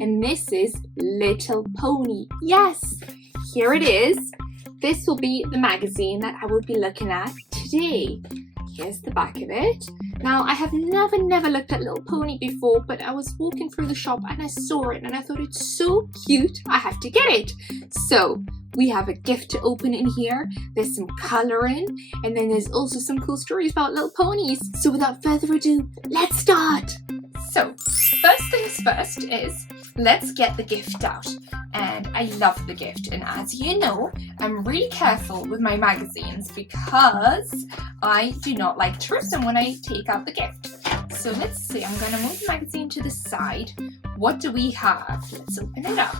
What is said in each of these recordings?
and this is Little Pony. Yes, here it is. This will be the magazine that I will be looking at today. Here's the back of it. Now, I have never looked at Little Pony before, but I was walking through the shop and I saw it and I thought it's so cute, I have to get it. So, we have a gift to open in here, there's some colouring, and then there's also some cool stories about little ponies. So without further ado, let's start! So, first things first is, let's get the gift out. And I love the gift, and as you know, I'm really careful with my magazines because I do not like to rip them when I take out the gift. So let's see, I'm going to move the magazine to the side. What do we have? Let's open it up.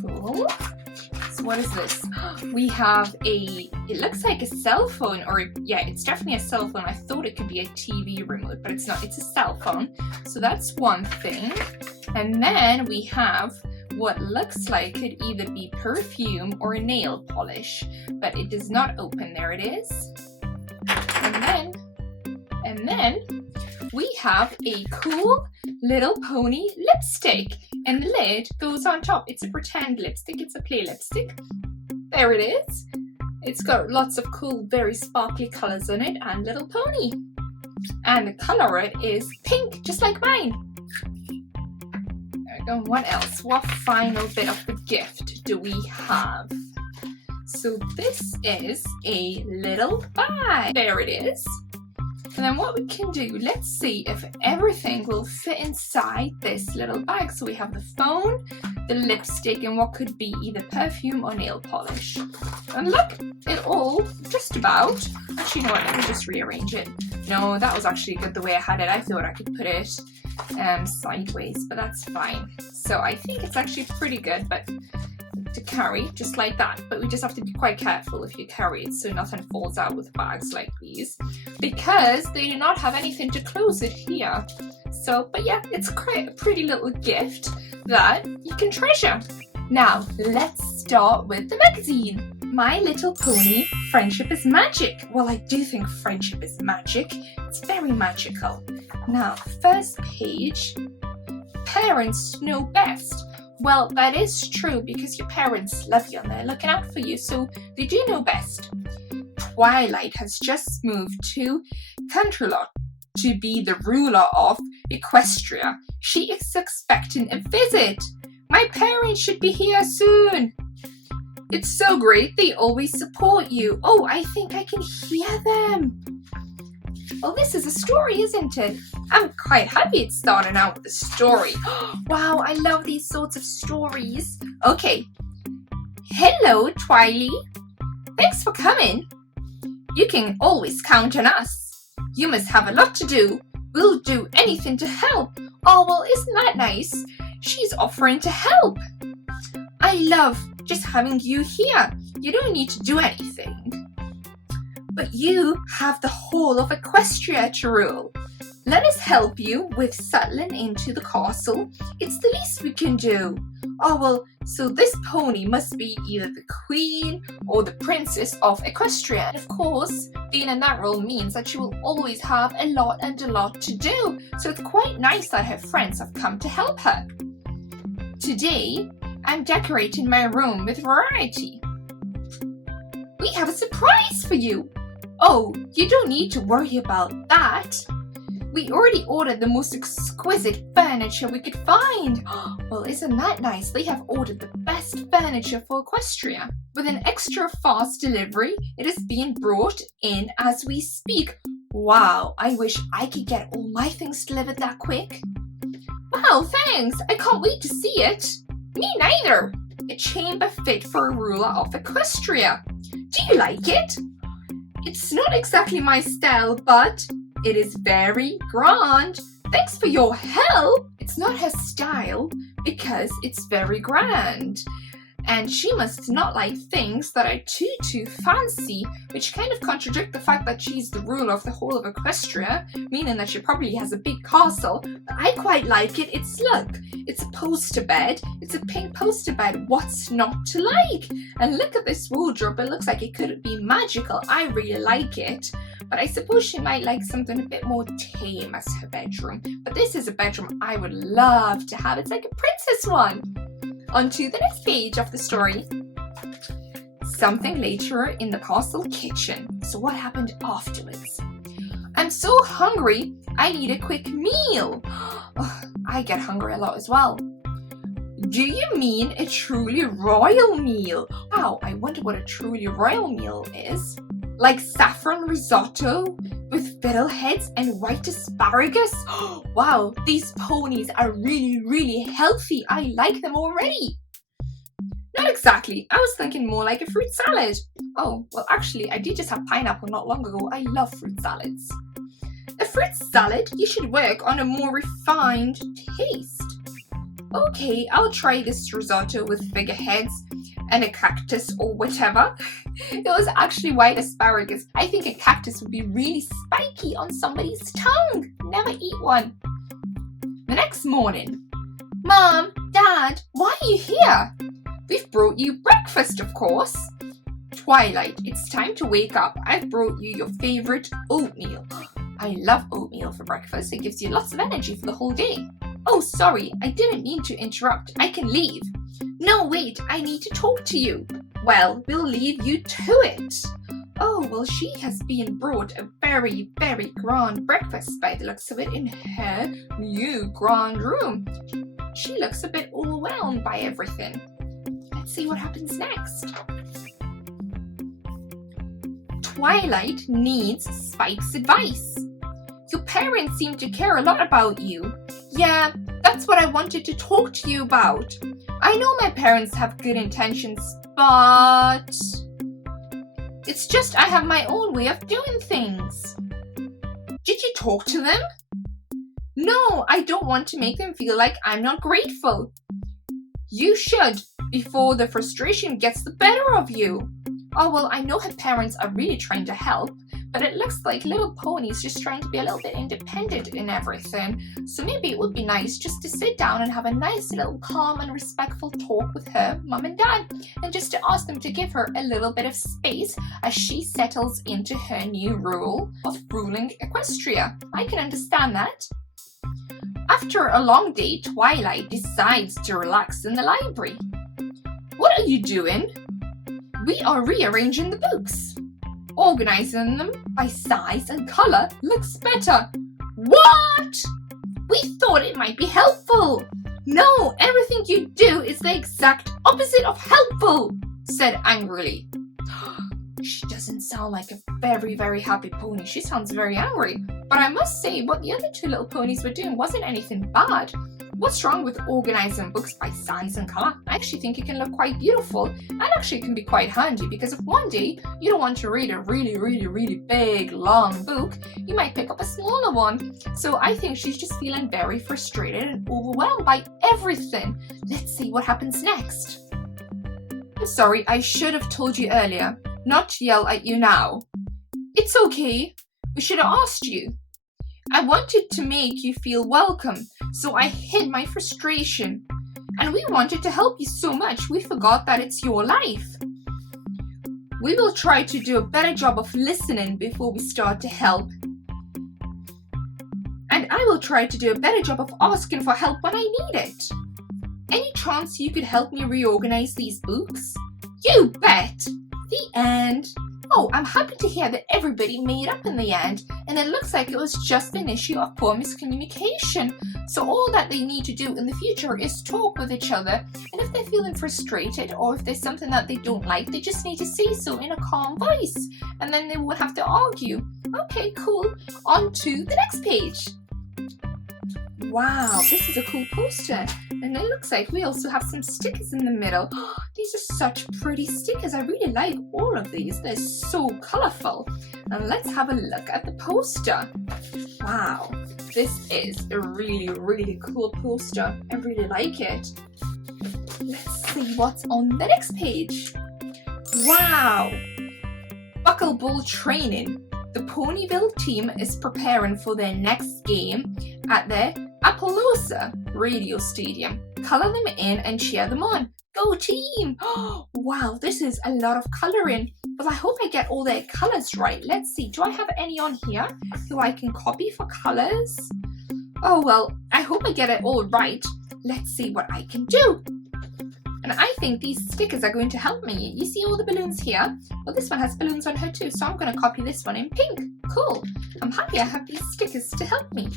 Cool. So what is this? We have it looks like a cell phone, or yeah, it's definitely a cell phone. I thought it could be a TV remote, but it's not, it's a cell phone. So that's one thing. And then we have what looks like could either be perfume or nail polish, but it does not open. There it is. And then we have a cool Little Pony lipstick, and the lid goes on top. It's a pretend lipstick, it's a play lipstick. There it is. It's got lots of cool, very sparkly colours on it, and Little Pony. And the colour it is pink, just like mine. There we go. What else? What final bit of the gift do we have? So this is a little bag. There it is. And then what we can do, let's see if everything will fit inside this little bag. So we have the phone, the lipstick, and what could be either perfume or nail polish. And look, it all just about. Actually, you know what, let me just rearrange it. No, that was actually good the way I had it. I thought I could put it sideways, but that's fine. So I think it's actually pretty good, but to carry just like that, but we just have to be quite careful if you carry it so nothing falls out with bags like these, because they do not have anything to close it here. So, but yeah, it's quite a pretty little gift that you can treasure. Now, let's start with the magazine. My Little Pony, Friendship is Magic. Well, I do think friendship is magic. It's very magical. Now, first page, parents know best. Well, that is true because your parents love you and they're looking out for you, so they do know best. Twilight has just moved to Canterlot to be the ruler of Equestria. She is expecting a visit. My parents should be here soon. It's so great, they always support you. Oh, I think I can hear them. Oh, this is a story, isn't it? I'm quite happy it's starting out with a story. Wow, I love these sorts of stories. Okay. Hello, Twily. Thanks for coming. You can always count on us. You must have a lot to do. We'll do anything to help. Oh, well, isn't that nice? She's offering to help. I love just having you here. You don't need to do anything. But you have the whole of Equestria to rule. Let us help you with settling into the castle. It's the least we can do. Oh, well, so this pony must be either the queen or the princess of Equestria. And of course, being in that role means that she will always have a lot to do. So it's quite nice that her friends have come to help her. Today, I'm decorating my room with variety. We have a surprise for you. Oh, you don't need to worry about that. We already ordered the most exquisite furniture we could find. Well, isn't that nice? They have ordered the best furniture for Equestria. With an extra fast delivery, it is being brought in as we speak. Wow, I wish I could get all my things delivered that quick. Wow, thanks. I can't wait to see it. Me neither. A chamber fit for a ruler of Equestria. Do you like it? It's not exactly my style, but it is very grand. Thanks for your help. It's not her style because it's very grand. and she must not like things that are too fancy, which kind of contradict the fact that she's the ruler of the whole of Equestria, meaning that she probably has a big castle. But I quite like it. It's a poster bed. It's a pink poster bed. What's not to like? And look at this wardrobe. It looks like it could be magical. I really like it. But I suppose she might like something a bit more tame as her bedroom. But this is a bedroom I would love to have. It's like a princess one. On to the next page of the story. Something later in the castle kitchen. So what happened afterwards? I'm so hungry, I need a quick meal. I get hungry a lot as well. Do you mean a truly royal meal? Wow, I wonder what a truly royal meal is. Like saffron risotto with fiddleheads and white asparagus? Wow, these ponies are really healthy. I like them already. Not exactly. I was thinking more like a fruit salad. Oh, well actually I did just have pineapple not long ago. I love fruit salads. A fruit salad? You should work on a more refined taste. Okay, I'll try this risotto with figureheads and a cactus or whatever. It was actually white asparagus. I think a cactus would be really spiky on somebody's tongue. Never eat one. The next morning. Mom, Dad, why are you here? We've brought you breakfast, of course. Twilight, it's time to wake up. I've brought you your favorite oatmeal. I love oatmeal for breakfast. It gives you lots of energy for the whole day. Oh, sorry, I didn't mean to interrupt. I can leave. No, wait, I need to talk to you. Well, we'll leave you to it. Oh, well, she has been brought a very grand breakfast by the looks of it in her new grand room. She looks a bit overwhelmed by everything. Let's see what happens next. Twilight needs Spike's advice. Your parents seem to care a lot about you. Yeah, that's what I wanted to talk to you about. I know my parents have good intentions, but it's just I have my own way of doing things. Did you talk to them? No, I don't want to make them feel like I'm not grateful. You should, before the frustration gets the better of you. Oh, well, I know her parents are really trying to help, but it looks like little pony's just trying to be a little bit independent in everything. So maybe it would be nice just to sit down and have a nice little calm and respectful talk with her mum and dad, and just to ask them to give her a little bit of space as she settles into her new role of ruling Equestria. I can understand that. After a long day, Twilight decides to relax in the library. What are you doing? We are rearranging the books. Organizing them by size and color looks better. What? We thought it might be helpful. No, everything you do is the exact opposite of helpful, said angrily. She doesn't sound like a very happy pony. She sounds very angry. But I must say, what the other two little ponies were doing wasn't anything bad. What's wrong with organizing books by size and color? I actually think it can look quite beautiful, and actually it can be quite handy, because if one day you don't want to read a really big long book, you might pick up a smaller one. So I think she's just feeling very frustrated and overwhelmed by everything. Let's see what happens next. I'm sorry, I should have told you earlier not to yell at you now. It's okay. We should have asked you. I wanted to make you feel welcome, so I hid my frustration. And we wanted to help you so much, we forgot that it's your life. We will try to do a better job of listening before we start to help. And I will try to do a better job of asking for help when I need it. Any chance you could help me reorganize these books? You bet! The end. Oh, I'm happy to hear that everybody made up in the end, and it looks like it was just an issue of poor miscommunication. So all that they need to do in the future is talk with each other, and if they're feeling frustrated or if there's something that they don't like, they just need to say so in a calm voice, and then they won't have to argue. Okay, cool. On to the next page. Wow, this is a cool poster, and it looks like we also have some stickers in the middle. These are such pretty stickers. I really like all of these. They're so colourful. And let's have a look at the poster. Wow, this is a really cool poster. I really like it. let's see what's on the next page. Wow! Buckle ball training. The Ponyville team is preparing for their next game at the Appaloosa Radio Stadium. Color them in and cheer them on. Go team! Wow, this is a lot of coloring, but I hope I get all their colors right. Let's see, do I have any on here who I can copy for colors? Oh well, I hope I get it all right. Let's see what I can do. And I think these stickers are going to help me. You see all the balloons here? Well, this one has balloons on her too, so I'm going to copy this one in pink. Cool. I'm happy I have these stickers to help me.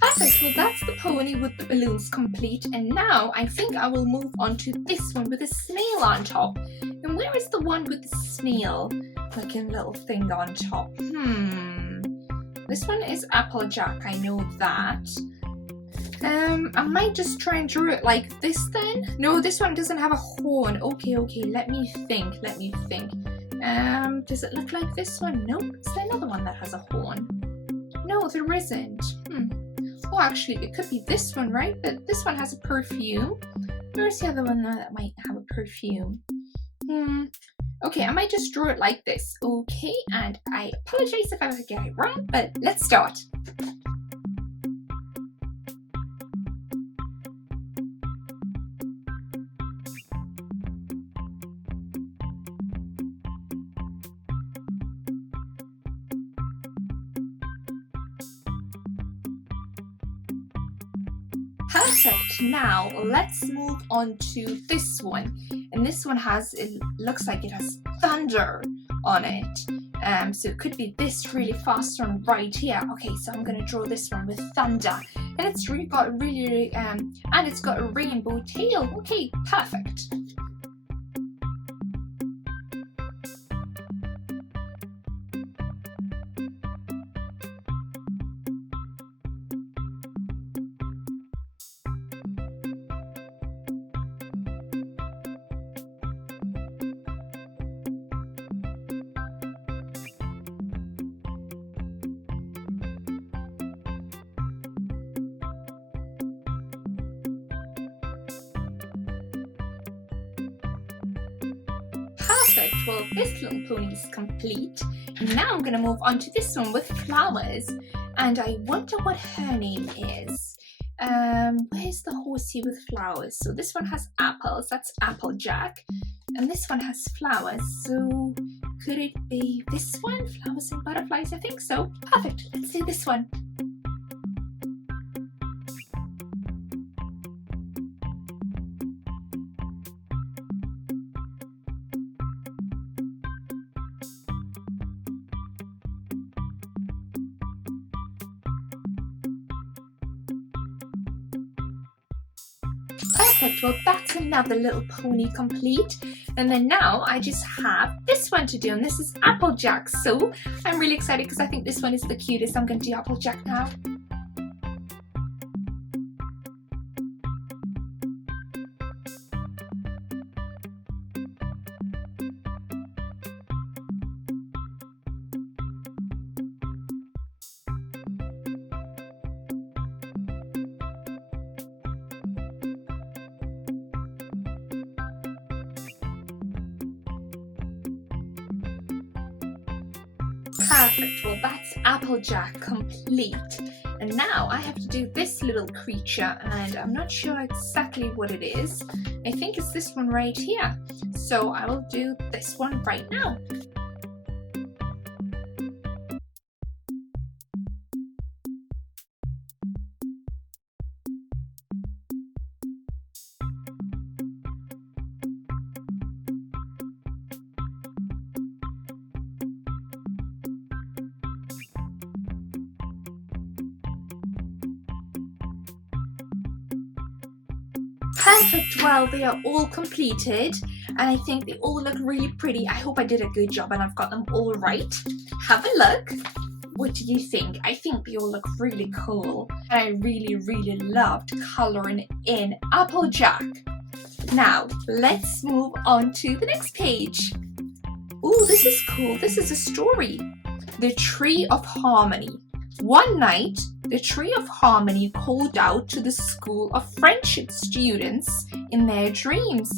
Perfect, well that's the pony with the balloons complete, and now I think I will move on to this one with a snail on top. And where is the one with the snail looking little thing on top? This one is Applejack, I know that. I might just try and draw it like this then. No, this one doesn't have a horn. Okay, let me think. Does it look like this one? No. Is there another one that has a horn? No, there isn't. Oh, actually, it could be this one, right? But this one has a perfume. Where's the other one that might have a perfume? Okay, I might just draw it like this. Okay, and I apologize if I get it wrong, but let's start. Perfect. Now let's move on to this one, and this one it looks like it has thunder on it. So it could be this really fast one right here. Okay, so I'm gonna draw this one with thunder, and it's really got and it's got a rainbow tail. Okay, perfect. Perfect, well this little pony is complete, and now I'm going to move on to this one with flowers, and I wonder what her name is. Where's the horsey with flowers? So this one has apples, that's Applejack, and this one has flowers, so could it be this one? Flowers and butterflies, I think so. Perfect, let's see this one. Perfect, well that's another little pony complete, and then now I just have this one to do, and this is Applejack, so I'm really excited because I think this one is the cutest. I'm going to do Applejack now. Perfect, well that's Applejack complete, and now I have to do this little creature, and I'm not sure exactly what it is. I think it's this one right here, so I will do this one right now. Perfect, well they are all completed, and I think they all look really pretty. I hope I did a good job and I've got them all right. Have a look. What do you think? I think they all look really cool, and I really loved colouring in Applejack. Now, let's move on to the next page. Ooh, this is cool. This is a story. The Tree of Harmony. One night, the Tree of Harmony called out to the School of Friendship students in their dreams,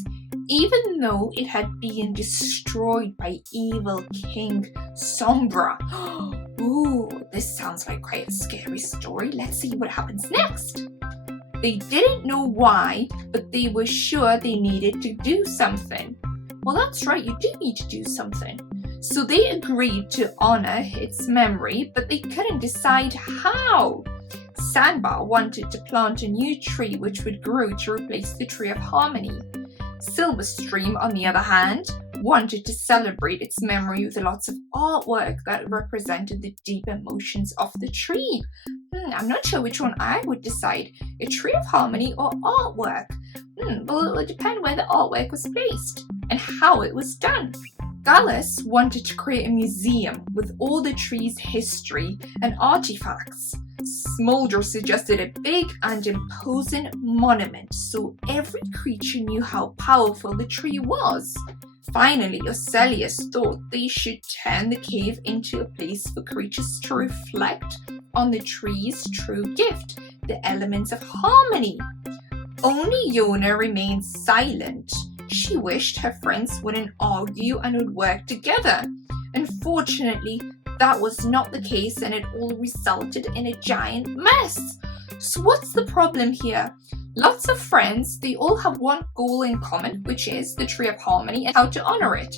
even though it had been destroyed by evil King Sombra. Ooh, this sounds like quite a scary story. Let's see what happens next. They didn't know why, but they were sure they needed to do something. Well, that's right, you do need to do something. So they agreed to honor its memory, but they couldn't decide how. Sandbar wanted to plant a new tree which would grow to replace the Tree of Harmony. Silverstream, on the other hand, wanted to celebrate its memory with lots of artwork that represented the deep emotions of the tree. I'm not sure which one I would decide, a Tree of Harmony or artwork. Well, it would depend where the artwork was placed and how it was done. Gallus wanted to create a museum with all the tree's history and artifacts. Smolder suggested a big and imposing monument so every creature knew how powerful the tree was. Finally, Ocelius thought they should turn the cave into a place for creatures to reflect on the tree's true gift, the elements of harmony. Only Yona remained silent. She wished her friends wouldn't argue and would work together. Unfortunately, that was not the case, and it all resulted in a giant mess. So what's the problem here? Lots of friends, they all have one goal in common, which is the Tree of Harmony and how to honor it.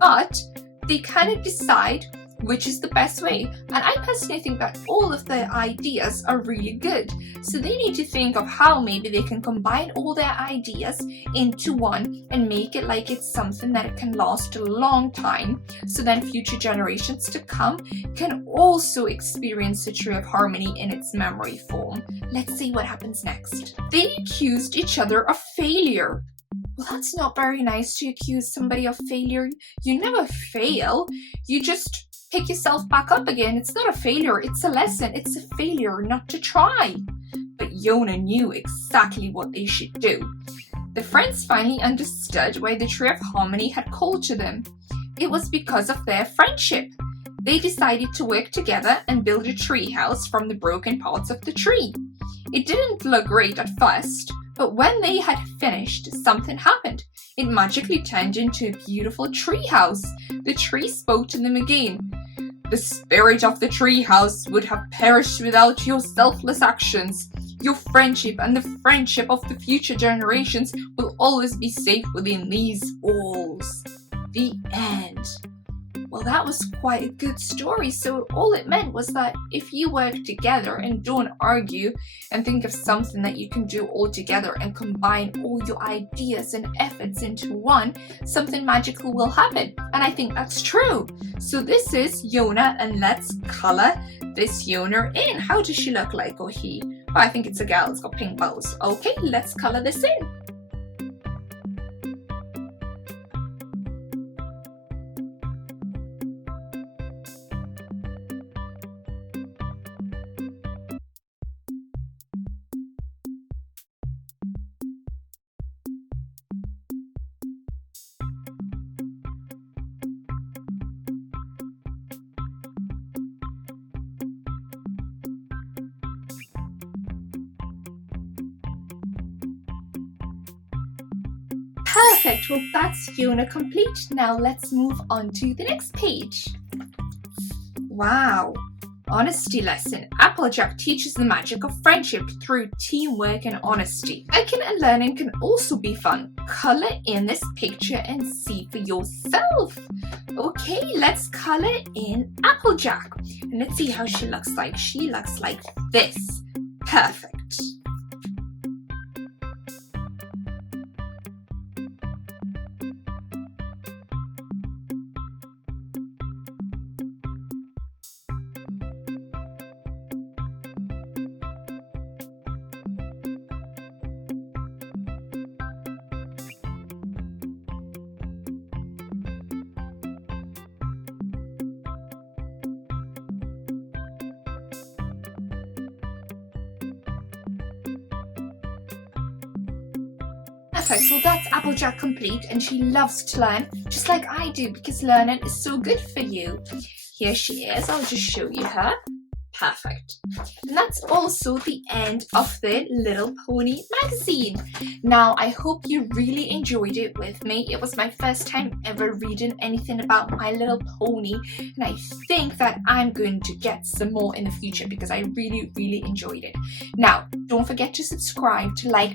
But they kind of decide which is the best way. And I personally think that all of their ideas are really good. So they need to think of how maybe they can combine all their ideas into one and make it like it's something that can last a long time. So then future generations to come can also experience the Tree of Harmony in its memory form. Let's see what happens next. They accused each other of failure. Well, that's not very nice to accuse somebody of failure. You never fail. You just pick yourself back up again. It's not a failure, it's a lesson. It's a failure not to try. But Yona knew exactly what they should do. The friends finally understood why the Tree of Harmony had called to them. It was because of their friendship. They decided to work together and build a tree house from the broken parts of the tree. It didn't look great at first, but when they had finished, something happened. It magically turned into a beautiful tree house. The tree spoke to them again. The spirit of the tree house would have perished without your selfless actions. Your friendship and the friendship of the future generations will always be safe within these walls. The end. Well, that was quite a good story. So all it meant was that if you work together and don't argue and think of something that you can do all together and combine all your ideas and efforts into one, something magical will happen. And I think that's true. So this is Yona, and let's color this Yona in. How does she look like, or he? Oh, I think it's a girl. It's got pink bows. Okay, let's color this in. Perfect, well that's Yona complete. Now let's move on to the next page. Wow, honesty lesson. Applejack teaches the magic of friendship through teamwork and honesty. Working and learning can also be fun. Color in this picture and see for yourself. Okay, let's color in Applejack. And let's see how she looks like. She looks like this. Perfect. Perfect, well that's Applejack complete, and she loves to learn, just like I do, because learning is so good for you. Here she is, I'll just show you her. Perfect. And that's also the end of the Little Pony magazine. Now, I hope you really enjoyed it with me. It was my first time ever reading anything about My Little Pony, and I think that I'm going to get some more in the future because I really, really enjoyed it. Now, don't forget to subscribe, to like,